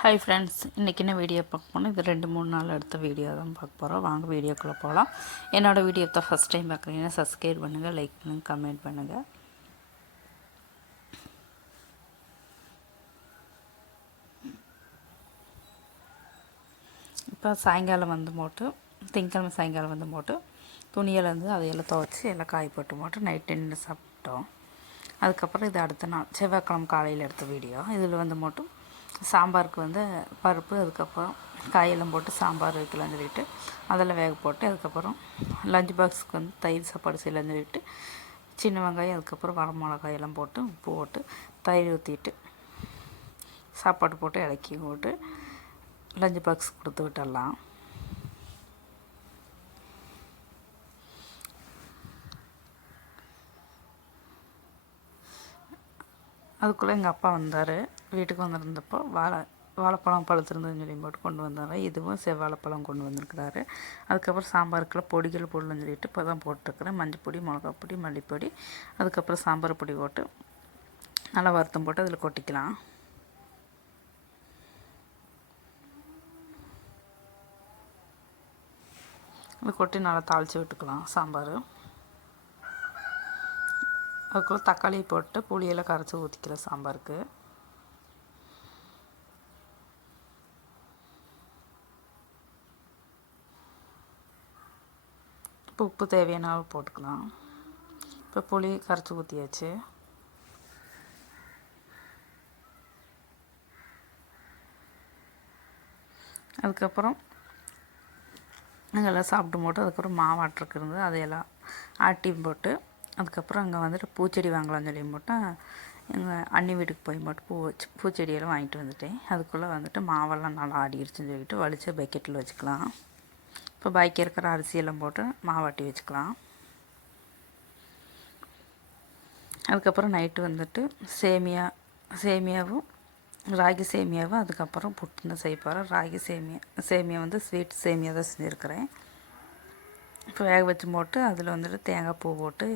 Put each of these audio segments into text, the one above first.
Hi friends, இன்றைக்கி என்ன video பார்க்க போனால் இது 2-3 நாள் எடுத்த வீடியோ தான் பார்க்க போகிறோம். வாங்க வீடியோக்குள்ளே போகலாம். என்னோடய வீடியோ தான் ஃபஸ்ட் டைம் பார்க்குறீங்கன்னா சப்ஸ்கிரைப் பண்ணுங்கள், லைக் பண்ணுங்கள், கமெண்ட் பண்ணுங்கள். இப்போ சாயங்காலம் வந்து போட்டு திங்கக்கிழமை சாயங்காலம் வந்து போட்டு துணியில் வந்து அதையெல்லாம் துவைச்சி எல்லாம் காய் போட்டு நைட் டின்னர் சாப்பிட்டோம். அதுக்கப்புறம் இது அடுத்த நாள் செவ்வாய்க்கிழமை காலையில் எடுத்த வீடியோ. இதில் வந்து மட்டும் சாம்பாருக்கு வந்து பருப்பு, அதுக்கப்புறம் காயெல்லாம் போட்டு சாம்பார் வைக்கலாம்னு சொல்லிட்டு அதெல்லாம் வேக போட்டு, அதுக்கப்புறம் லஞ்ச் பாக்ஸுக்கு வந்து தயிர் சாப்பாடு செய்யலாம்னு சொல்லிட்டு சின்ன வெங்காயம், அதுக்கப்புறம் வர மிளகாயெல்லாம் போட்டு உப்பு போட்டு தயிர் ஊற்றிட்டு சாப்பாடு போட்டு இறக்கி போட்டு லஞ்ச் பாக்ஸ் கொடுத்து விட்டுடலாம். அதுக்குள்ளே எங்கள் அப்பா வந்தார். வீட்டுக்கு வந்திருந்தப்போ வாழைப்பழம் பழுத்திருந்ததுன்னு சொல்லி போட்டு கொண்டு வந்தார். இதுவும் செவ்வாழைப்பழம் கொண்டு வந்திருக்கிறாரு. அதுக்கப்புறம் சாம்பாருக்குள்ள பொடிகள் போடலன்னு சொல்லிட்டு இப்போ தான் போட்டிருக்கிறேன். மஞ்சப்பொடி, மிளகாப்பொடி, மல்லிப்பொடி, அதுக்கப்புறம் சாம்பார் பொடி போட்டு நல்லா வறுத்தம் போட்டு அதில் கொட்டிக்கலாம். அதை கொட்டி நல்லா தாளித்து விட்டுக்கலாம் சாம்பார். அதுக்குள்ளே தக்காளி போட்டு புளியெல்லாம் கரைச்சி ஊற்றிக்கலாம் சாம்பாருக்கு. இப்போ உப்பு தேவையான அளவு போட்டுக்கலாம். இப்போ புளி கரைச்சி ஊற்றியாச்சு. அதுக்கப்புறம் நாங்கள்லாம் சாப்பிட்டு போட்டு அதுக்கப்புறம் மாவாட்டிருக்கு இருந்து அதையெல்லாம் ஆட்டி போட்டு, அதுக்கப்புறம் அங்கே வந்துட்டு பூச்செடி வாங்கலாம்னு சொல்லி போட்டால் எங்கள் அண்ணி வீட்டுக்கு போய் மட்டும் பூச்செடியெல்லாம் வாங்கிட்டு வந்துட்டேன். அதுக்குள்ளே வந்துட்டு மாவெல்லாம் நல்லா ஆடிடுச்சுன்னு சொல்லிட்டு வலிச்சு பக்கெட்டில் வச்சுக்கலாம். இப்போ பாக்கி இருக்கிற அரிசியெல்லாம் போட்டு மாவாட்டி வச்சுக்கலாம். அதுக்கப்புறம் நைட்டு வந்துட்டு சேமியாவும் ராகி சேமியாவும் அதுக்கப்புறம் புட்டு தான் செய்ய போகிறேன். ராகி சேமியா வந்து ஸ்வீட் சேமியா தான் செஞ்சுருக்கிறேன். இப்போ வேக வச்சு போட்டு அதில் வந்துட்டு தேங்காய் பூ போட்டு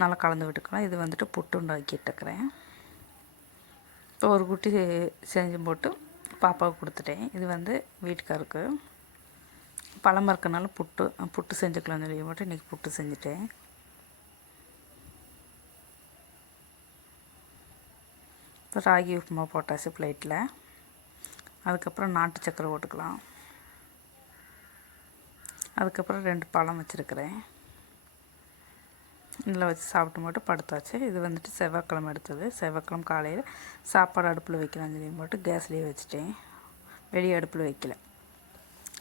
நல்லா கலந்து விட்டுக்கலாம். இது வந்துட்டு புட்டு உண்டாக்கிட்டுருக்கிறேன். இப்போ ஒரு குட்டி செஞ்சு போட்டு பாப்பாவுக்கு கொடுத்துட்டேன். இது வந்து வீட்டுக்காருக்கு பழமாக இருக்கனால புட்டு செஞ்சுக்கலாம்னு சொல்லி போட்டு இன்றைக்கி புட்டு செஞ்சுட்டேன். இப்போ ராகி உப்புமா போட்டாச்சு பிளேட்டில். அதுக்கப்புறம் நாட்டு சக்கரை போட்டுக்கலாம். அதுக்கப்புறம் 2 பழம் வச்சுருக்கிறேன். இதில் வச்சு சாப்பிட்டு மட்டும் படுத்தாச்சு. இது வந்துட்டு செவ்வாய்க்கிழமை எடுத்தது. செவ்வாய்க்கிழமை காலையில் சாப்பாடு அடுப்பில் வைக்கலாம்னு சொல்லி போட்டு கேஸ்லேயே வச்சுட்டேன், வெளியே அடுப்பில் வைக்கல.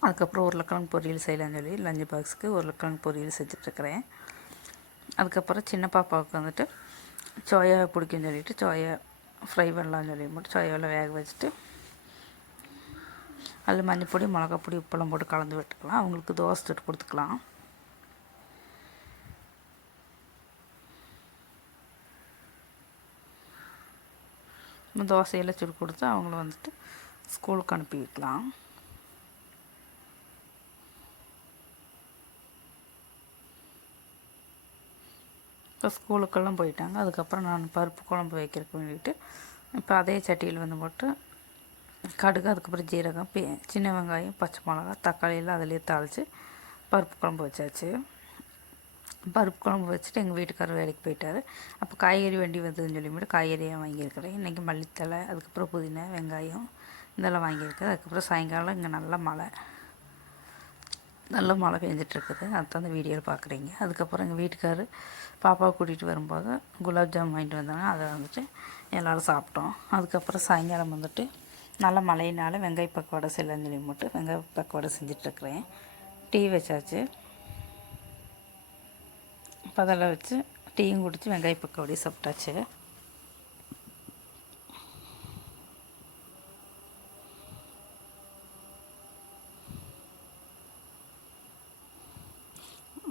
அதுக்கப்புறம் உருளைக்கிழங்கு பொரியல் செய்யலாம்னு சொல்லி லஞ்ச் பாக்ஸுக்கு உருளைக்கிழங்கு பொரியல் செஞ்சிட்ருக்கிறேன். அதுக்கப்புறம் சின்ன பாப்பாவுக்கு வந்துட்டு சோயா பிடிக்குன்னு சொல்லிட்டு சோயா ஃப்ரை பண்ணலாம்னு சொல்லி போட்டு சோயாவில் வேக வச்சுட்டு அதில் மஞ்சப்பொடி, மிளகாப்பொடி, உப்பெல்லாம் போட்டு கலந்து விட்டுக்கலாம். அவங்களுக்கு தோசை சுட்டு கொடுத்துக்கலாம். தோசையெல்லாம் சுட்டு கொடுத்து அவங்கள வந்துட்டு ஸ்கூலுக்கு அனுப்பி வைக்கலாம். இப்போ ஸ்கூலுக்கெல்லாம் போயிட்டாங்க. அதுக்கப்புறம் நான் பருப்பு குழம்பு வைக்கிறதுக்கு வேண்டிட்டு இப்போ அதே சட்டியில் வந்து போட்டு கடுகு, அதுக்கப்புறம் ஜீரகம், சின்ன வெங்காயம், பச்சை மிளகா, தக்காளியெல்லாம் அதிலே தாளித்து பருப்பு குழம்பு வச்சாச்சு. பருப்பு குழம்பு வச்சுட்டு எங்கள் வீட்டுக்காரர் வேலைக்கு போயிட்டார். அப்போ காய்கறி வண்டி வந்ததுன்னு சொல்லிவிட்டு காய்கறியாக வாங்கியிருக்கிறேன். இன்றைக்கி மல்லித்தலை, அதுக்கப்புறம் புதினா, வெங்காயம் இதெல்லாம் வாங்கியிருக்கேன். அதுக்கப்புறம் சாயங்காலம் இங்கே நல்ல மழை பெஞ்சிட்ருக்குது. அதுதான் அந்த வீடியோவில் பார்க்குறீங்க. அதுக்கப்புறம் எங்கள் வீட்டுக்காரர் பாப்பாவை கூட்டிகிட்டு வரும்போது குலாப் ஜாமுன் வாங்கிட்டு வந்தாங்க. அதை வந்துட்டு எல்லோரும் சாப்பிட்டோம். அதுக்கப்புறம் சாயங்காலம் வந்துட்டு நல்ல மழையினால் வெங்காய பக்கோடை செய்யலாம்னு சொல்லி போட்டு வெங்காய பக்கோடை செஞ்சிட்ருக்கிறேன். டீ வச்சாச்சு. இப்போ அதெல்லாம் வச்சு டீயும் குடித்து வெங்காய பக்கோடையும் சாப்பிட்டாச்சு.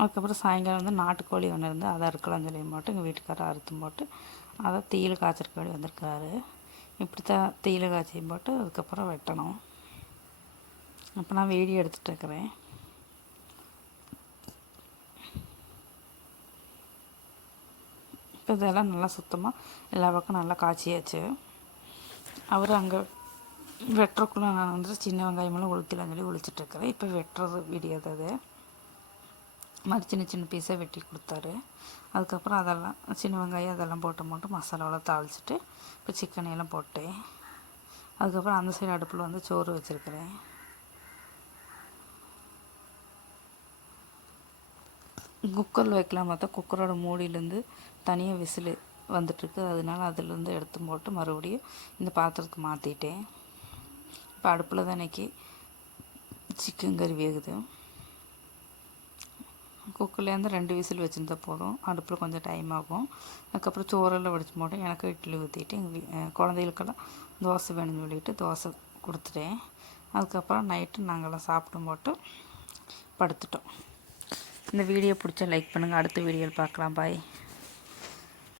அதுக்கப்புறம் சாயங்காலம் வந்து நாட்டுக்கோழி ஒன்று இருந்து அதை அறுக்கலாம்னு சொல்லி போட்டு எங்கள் வீட்டுக்காரர் அறுத்தும் போட்டு அதை தீயில் காய்ச்சறக்கு வேண்டி வந்திருக்காரு. இப்படி தான் தீயில் காய்ச்சியும் போட்டு அதுக்கப்புறம் வெட்டணும். அப்போ நான் வீடியோ எடுத்துகிட்ருக்கிறேன். இப்போ இதெல்லாம் நல்லா சுத்தமாக எல்லா பக்கம் நல்லா காய்ச்சியாச்சு. அவர் அங்கே வெட்டுறக்குள்ளே நான் வந்து சின்ன வெங்காயமெல்லாம் உளுத்திலான்னு சொல்லி உளிச்சிட்ருக்கிறேன். இப்போ வெட்டுறது வீடியோ தான் அது. மாதிரி சின்ன சின்ன பீஸாக வெட்டி கொடுத்தாரு. அதுக்கப்புறம் அதெல்லாம் சின்ன வெங்காயம் அதெல்லாம் போட்டு மசாலாவெல்லாம் தாளிச்சிட்டு இப்போ சிக்கனையெல்லாம் போட்டேன். அதுக்கப்புறம் அந்த சைடு அடுப்பில் வந்து சோறு வச்சுருக்கிறேன். குக்கரில் வைக்கலாம் பார்த்தா குக்கரோட மூடியிலேருந்து தனியாக விசில் வந்துட்டுருக்கு. அதனால அதிலேருந்து எடுத்து போட்டு மறுபடியும் இந்த பாத்திரத்துக்கு மாற்றிட்டேன். இப்போ அடுப்பில் தான் இன்றைக்கி சிக்கன் கறி வேகுது. குக்கர்லேருந்து 2 விசில் வச்சுருந்தா போதும். அடுப்பில் கொஞ்சம் டைம் ஆகும். அதுக்கப்புறம் சோறெல்லாம் வடித்து போட்டு எனக்கு இட்லி ஊற்றிட்டு எங்கள் குழந்தைகளுக்கெல்லாம் தோசை வேணும்னு சொல்லிட்டு தோசை கொடுத்துட்டேன். அதுக்கப்புறம் நைட்டு நாங்கள்லாம் சாப்பிட்டு போட்டு படுத்துட்டோம். இந்த வீடியோ பிடிச்சா லைக் பண்ணுங்கள். அடுத்த வீடியோவில் பார்க்கலாம். பாய்.